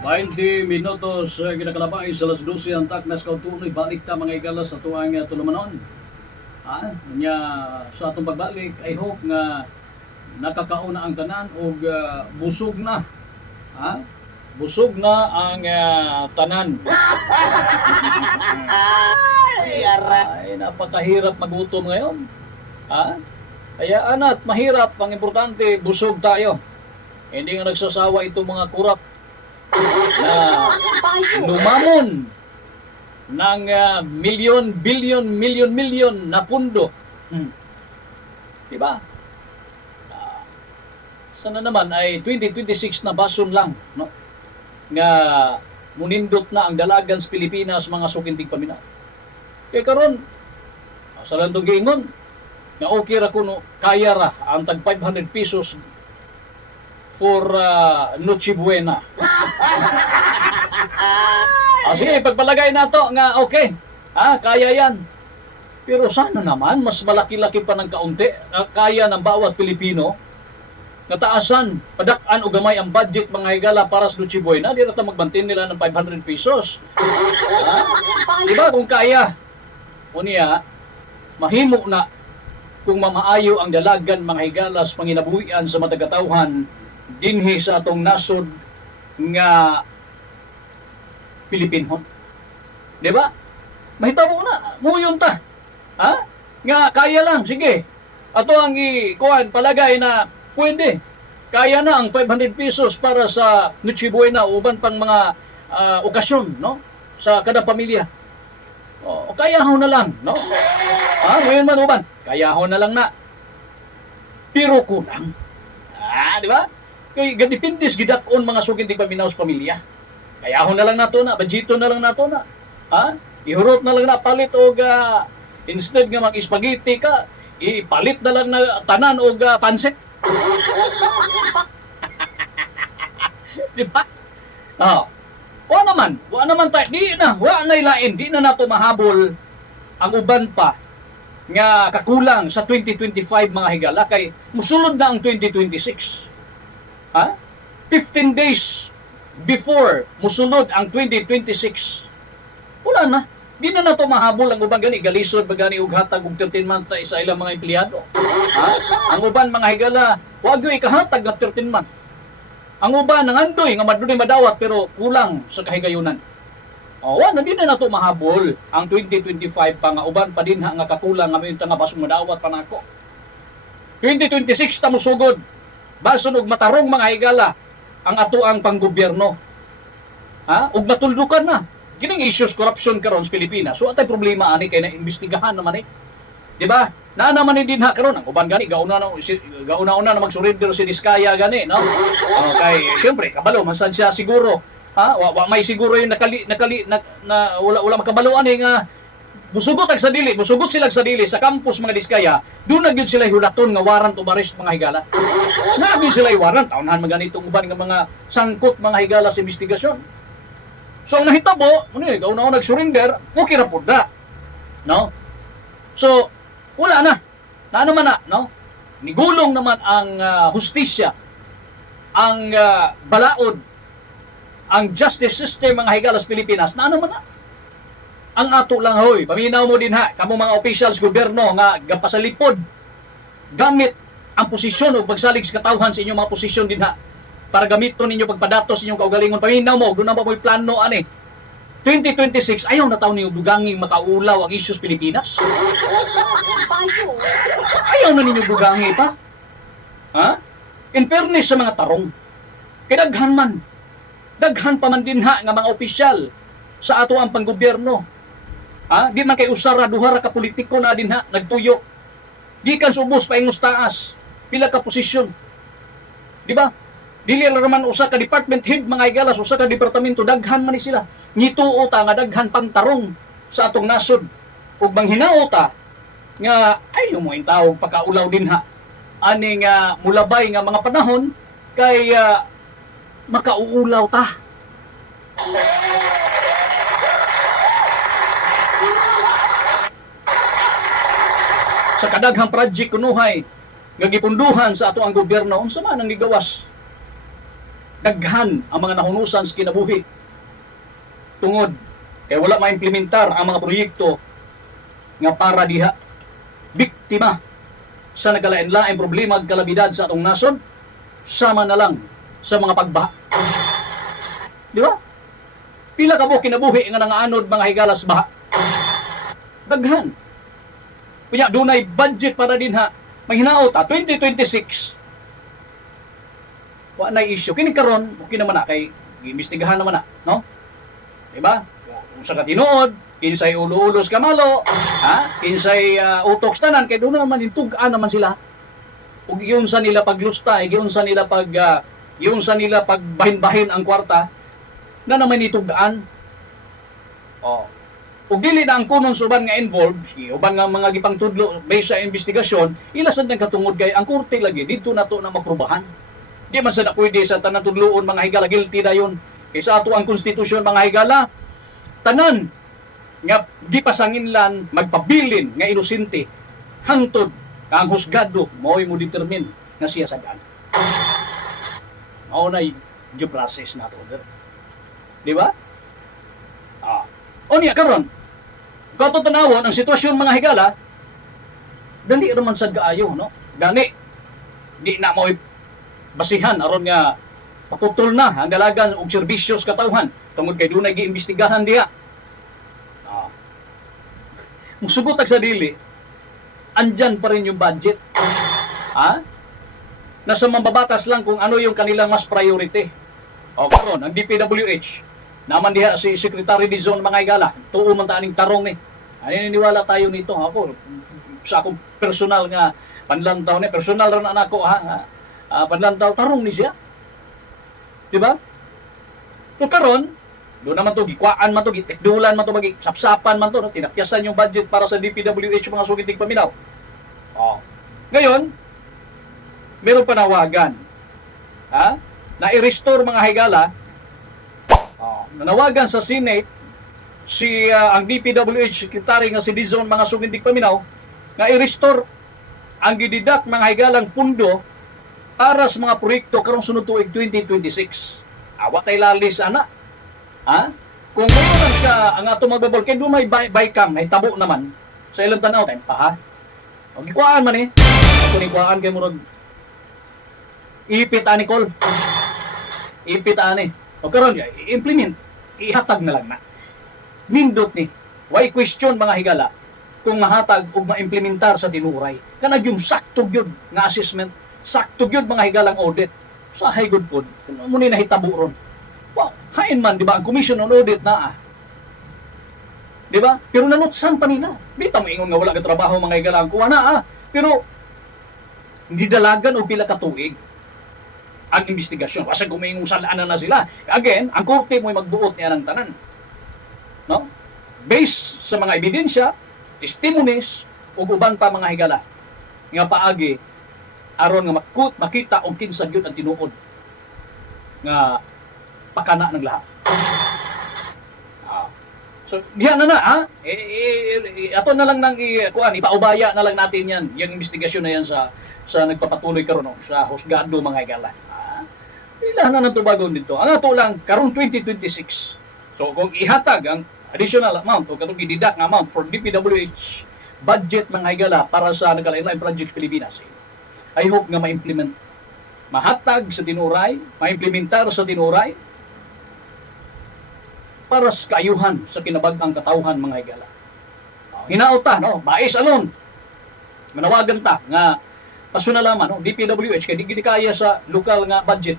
20 minutos ginakalabay sa alas 12 ang taknas kautunoy balik ta mga igala sa tuang tulumanon. Nya sa atong pagbalik I hope nga nakakauna ang tanan og busog na. Busog na ang tanan. Ay napakahirap magutom ngayon. Kaya anat mahirap, ang importante busog tayo. Hindi nga nagsasawa itong mga kurap na lumamon ng milyon na pundo. Diba? Sana naman ay 2026 na bason lang, no? Nga munindot na ang dalagan sa Pilipinas mga sukintig paminaw. Kaya karon sa landong giingon nga okay ra kuno kaya ra ang tag 500 pesos for Noche Buena. Sige, pagpalagay na to nga okay. Kaya yan. Pero sana naman, mas malaki-laki pa ng kaunti. Kaya ng bawat Pilipino. Nataasan, padak-an o gamay ang budget mga higala para sa Noche Buena. Di rata magbantin nila ng 500 pesos. Diba kung kaya? Unya, mahimo na kung mamaayo ang dalagan mga higalas panginabuhian sa matagatawhan dinhi sa atong nasod nga Pilipinhon. Di ba? Mahitabo na, muyon ta. Nga kaya lang, sige. Ato ang ikuan palagay na pwede. Kaya na ang 500 pesos para sa Noche Buena o uban pang mga okasyon, no? Sa kada pamilya. O kaya ho na lang, no? Ngayon man uban, kaya ho na lang na. Pero kulang. Di ba? Kaya gadipindis gidakon mga sugintig paminaw sa pamilya. Kaya ho na lang nato na, budgeto na lang nato na. Ihurot na lang na palit og instead nga mag-spaghetti ka, ipalit na lang na tanan og pansit. Di ba? Wa naman tayo, wa na ilain, di na nato mahabol ang uban pa nga kakulang sa 2025 mga higala kay musulod na ang 2026. 15 days before musunod ang 2026. Wala na. Di na nato mahabol ang uban gani galisod ba gani og hatag og 13 months na isa ilang mga empleyado. Ang uban mga higala, wag yo ikahatag ng 13 months. Ang uban nangandoy nga madunay madawat pero kulang sa kahigayunan. Wala di na nato mahabol ang 2025 pa nga uban pa dinha nga kakulang nga minta nga basong madawat pa nako. 2026 ta musugod. Bason og matarong mga higala ang atoang panggobyerno. Ug natuldukan na. Kining issues corruption karon sa Pilipinas. So atay problema ani kay naimbestigahan naman Di ba? Na naman ni dinha karon ang uban gani gauna na magsurrender si Diskaya gani, no? Kay syempre kabalo man sad siya siguro. Wa may siguro yung wala makabalo ani nga musugot sila sa dili sa campus mga Diskaya. Doon na gyud sila hulaton nga warrant of arrest mga higala. Nabi sila warrant taunhan maganitong uban nga mga sangkot mga higala sa investigasyon. So ang nahitabo, gauna nag-surrender, okay ra pud na. No? So wala na. Naman na, no? Nigulong naman ang hustisya, ang balaod, ang justice system mga higala sa Pilipinas. Naman na. Ang ato lang hoy, paminaw mo din kamo mga officials gobyerno nga gapasalipod gamit ang posisyon o pagsalig sa katawhan sa inyong mga posisyon din para gamiton ninyo pagpadatos sa inyong kaugalingon. Paminaw mo, doon na ba mo'y plano 2026 ayaw na taon ninyo duganging makaulaw ang issues Pilipinas. Ayaw na ninyo dugangi pa. In fairness sa mga tarong, kay daghan pa man din nga mga opisyal sa ato ang panggobyerno. Di man kay usara duha ra ka politiko na din nagtuyo. Gikan subos pa ingos taas. Pila ka posisyon. Di ba? Dili naman usa ka department head mga higala, usa ka departamento daghan man ni sila. Ngituo ta nga daghan pang tarong sa atong nasod. Ug manghinao ta nga ayo mo intawog pagkaulaw din ani nga mulabay nga mga panahon kay makauulaw ta. Sa kadaghang project kunuhay nga gipunduhan sa ato ang gobyerno unsa man ang gigawas. daghan ang mga nahunusan sa kinabuhi tungod kay wala maimplementar ang mga proyekto nga para diha biktima sa nagalain-laing problema at kalamidad sa atong nasod, sama na lang sa mga pagbaha. Di ba? Pila ka mo kinabuhi nga nangaanod mga higalas baha. Daghan. Kunya, dunay budget para din ha. Mahinaot 2026. Wa na issue. Kini karon, okay naman na kay imbestigahan naman na, no? Di ba? Kung sa katinuod, kinsay ulo-ulos kamalo, ha? Kinsay utok tanan kay doon naman intug-an naman sila. Ug giun sa nila paglustay, giun sa nila pagbahin-bahin ang kwarta na naman itug-an. Oh. Ug dili na ang kunon suban nga involved, uban nga mga gipang tudlo based sa investigasyon, ila sad nagkatungod kay ang korte lagi dito nato na maprubahan. Di man sa na pwede sa tanan tudloon mga higala guilty dayon. Kay sa ato ang konstitusyon mga higala, tanan nga gipasanginlan magpabilin nga inosente hangtod ang husgado mao'y mo determine nga siya sagan. Mao na due process nato. Di ba? O niya karon, kato tanawon ang sitwasyon mga higala, dali ra man sad kaayo, no? Gani di na mo basihan aron nga paputol na ang dalagan og serbisyo sa katawhan tungod kay dunay giimbestigahan diha. Musugot sa dili, andyan pa rin yung budget. Ha? Nasa mambabatas lang kung ano yung kanilang mas priority. O karon, ang DPWH, naman diha si Secretary Dizon mga higala, tuo man taaning tarong ni. Naniniwala tayo nito. Ako, sa akong personal nga panlantaw ni, personal ron anako ha, panlantaw tarong ni siya. Diba? So karon, doon naman to gikwaan man to, gitikdulan man to, sapsapan man to, no? Tinapyasan yung budget para sa DPWH mga sugiting paminaw. Ngayon, meron panawagan. Ha? Na i-restore mga higala, nanawagan sa Senate si ang DPWH Secretary nga si Dizon mga sugiting paminaw na i-restore ang gididak mga higalang pundo para sa mga proyekto karong sunod tuig 2026. Awa tay lalis ana. Ha? Kung mayroon siya ang ato magbabol, kaya doon may baykang, may tabo naman. Sa ilang tanaw, tayo pa ha? O, gikwaan man eh. Kung ikwaan kayo murag, ipit ani kol. Ipit ani. O karon, implement. Ihatag na lang na. Nindot ni. Why question mga higala kung mahatag o maimplementar sa tinuray. Kanag yung sakto yun nga assessment. Sakto yun mga higalang audit. Sa high good pod. Muna nahitabo ron. Wow, hain man, di ba? Ang commission on audit na Di ba? Pero nanutsan pa nila. Bita mo ingon nga wala ka trabaho mga higalang kuha na Pero, hindi dalagan o pila katuig ang investigasyon. Kasi kumingong salaan na sila. Again, ang korte mo'y magbuot niya ng tanan. No? Based sa mga ebidensya, testimonies, o uban pa mga higala. Nga paagi, aron nga makita o kinsa gyud ang tinuod nga pakana ng lahat. So, diyan na ato na lang nang ipaubaya na lang natin yan. Yung investigasyon na yan sa nagpapatuloy karon sa husgado mga higala. Ilan na natubagon dito. Ang ato lang, karong 2026. So, kung ihatag ang additional amount o katong ididak nga amount for DPWH budget mga higala para sa nagkalain-lain projects Pilipinas, I hope nga ma-implement, mahatag sa tinuray, ma-implementar sa tinuray, para sa kaayuhan sa kinabag-ang katawhan mga higala. Hinaot ta, no? Bais alon. Manawagan ta nga pasunalaman, no? DPWH kay di kaya sa lokal nga budget.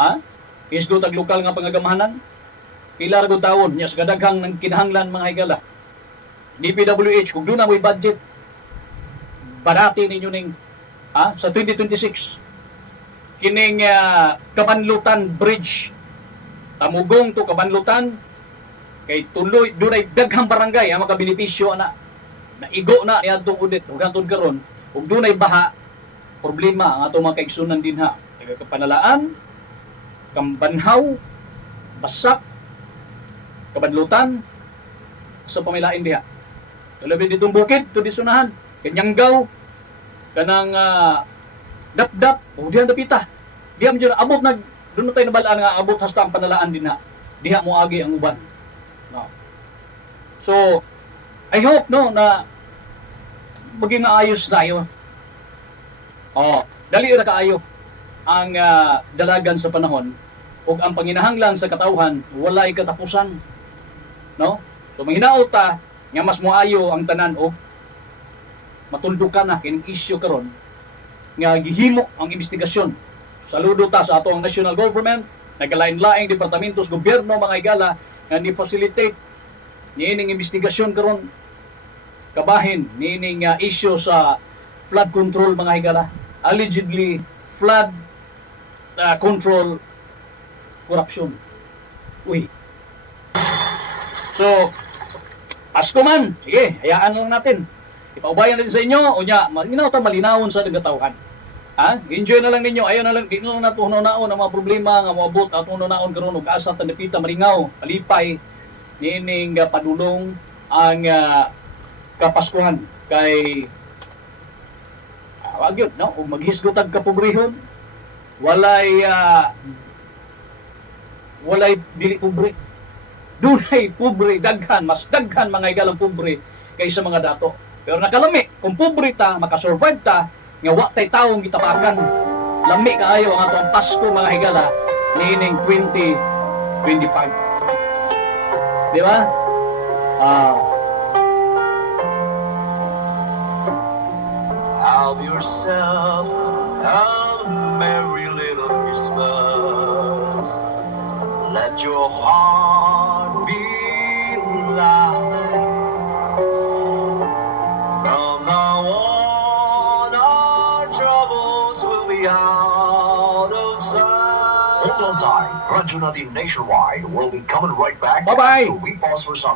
Ha? Isgo tag lokal nga pangagamahanan. Pila ra gud taon nya sa kadaghang ng kinahanglan mga higala. DPWH kung doon na mo'y budget, barati ninyo ning sa 2026 kining Kabanlutan Bridge, tamugong to Kabanlutan kay tuloy dunay daghang barangay ang makabenepisyo na igo na niadtong audit ug hangtod karon ug dunay baha problema ang atong mga kaigsunan dinha. Taga Kapanalaan, Kambanhaw, Basak, Kabanlutan sa pamilain diha. Labi ditong bukid to disunahan, Kanyanggaw, kanang Dapdap, o diyan dapita. Diyan medyo abot nag Doon na tayo nabalaan nga abot hasta ang panalaan din na diha mo agi ang uban. No. So, I hope no na maging maayos tayo. Dali ra kaayo ang dalagan sa panahon ug ang panginahanglan sa katawhan walay katapusan. No? So manghinaot ta nga mas moayo ang tanan og matuldukan na kining issue karon nga gihimo ang investigasyon. Saludo ta sa atong national government, nagkalain-laing departamentos gobyerno mga higala nga ni-facilitate niining investigasyon karon kabahin niining issue sa flood control mga higala. Allegedly flood control corruption. Uy. So, Pasko man, sige, hayaan lang natin. Ipaubayan natin sa inyo, o niya, malinaw ta malinawon sa nagatawhan. Enjoy na lang ninyo, ayaw na lang, di na lang natuhunaon ang mga problema nga moabot at tuhunaon karon ug asa tanipita maringaw, palipay niining padulong ang kapaskuhan kay wag yun, no? Ug maghisgotag kapobrehon, walay dili pobre. Dunay pobre daghan, mas daghan mga igalang pobre kaysa mga dato. Pero nakalami, kung pobre ta, makasurvive ta, nga wa tay taong gitapakan. Lami kaayo ang atong Pasko mga higala niining 2025. Di ba? Have yourself a merry little Christmas. Let your heart be light. From now on, our troubles will be out of sight. Hold on tight. Rancho Natin Nationwide will be coming right back. Bye-bye. We pause for some